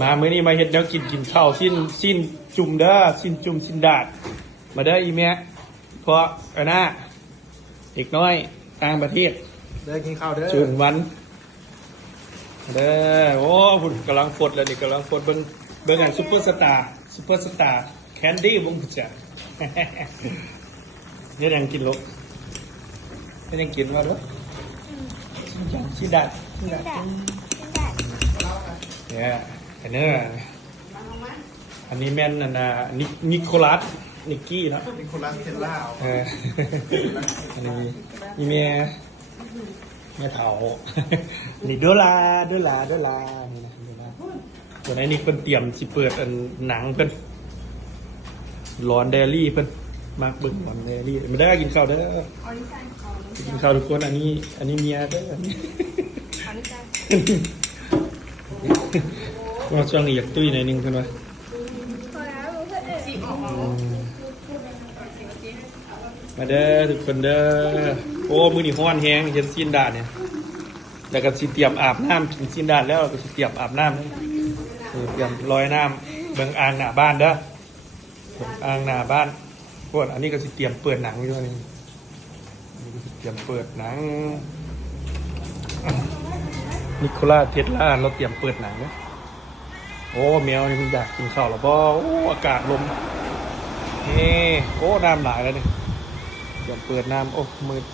มามื้อนี้มาเฮ็ดแนวกินข้าวสิ้นจุ่มเด้อสิ้นจุ่มสิ้นดาดมาเด้ออีแม่เพราะอันน่ะอีกน้อยต่างประเทศเด้อกินข้าวเด้อจุ่มวันเด้อโอ้พุ่นกำลังฟดแล้วนี่กำลังฟดเบิ่งอันซุปเปอร์สตาร์แคนดี้วงผู้จัดเฮ็ดหยังกินลูกเฮ็ดหยังกินว่าลูกสิ้นดาดเนี่ยอันนี้อันนี้แม่นอันน่ะนิโคลัสนิกกี้เนาะนิโคลัสเทสลาอันนี้มีแม่เฒ่านี่โดลานี่นะโดลาตัวนี้นี่เพิ่นเตรียมสิเปิดอันหนังเพิ่นร้อนเดลี่เพิ่นมากเบิ่งร้อนเดลี่ไม่ได้กินข้าวเด้อกินข้าวทุกคนอันนี้เมียเด้อว่าช่วงนี้อยากตุ้ยหน่อยนึงเพิ่นว่ามาเด้อทุกคนเด้อโอ้มื้อนี้ร้อนแฮงเห็นซีนดาดเนี่ยแล้วก็สิเตรียมอาบน้ำกินซีนดาดแล้วก็สิเตรียมอาบน้ำเตรียมลอยน้ำเบิ่งอ่างหน้าบ้านเด้ออ่างหน้าบ้านพวกอันนี้ก็สิเตรียมเปิดหนังอยู่นี่นี่ก็สิเตรียมเปิดหนังนิโคลัสเทสลาเราเตรียมเปิดหนังเด้อโอ้แมวนี่มันอยากกินข้าวแล้วบ่โอ้อากาศลมนี่โอ้น้ำหลายแล้วนี่เตรียมเปิดน้ำโอ้มืด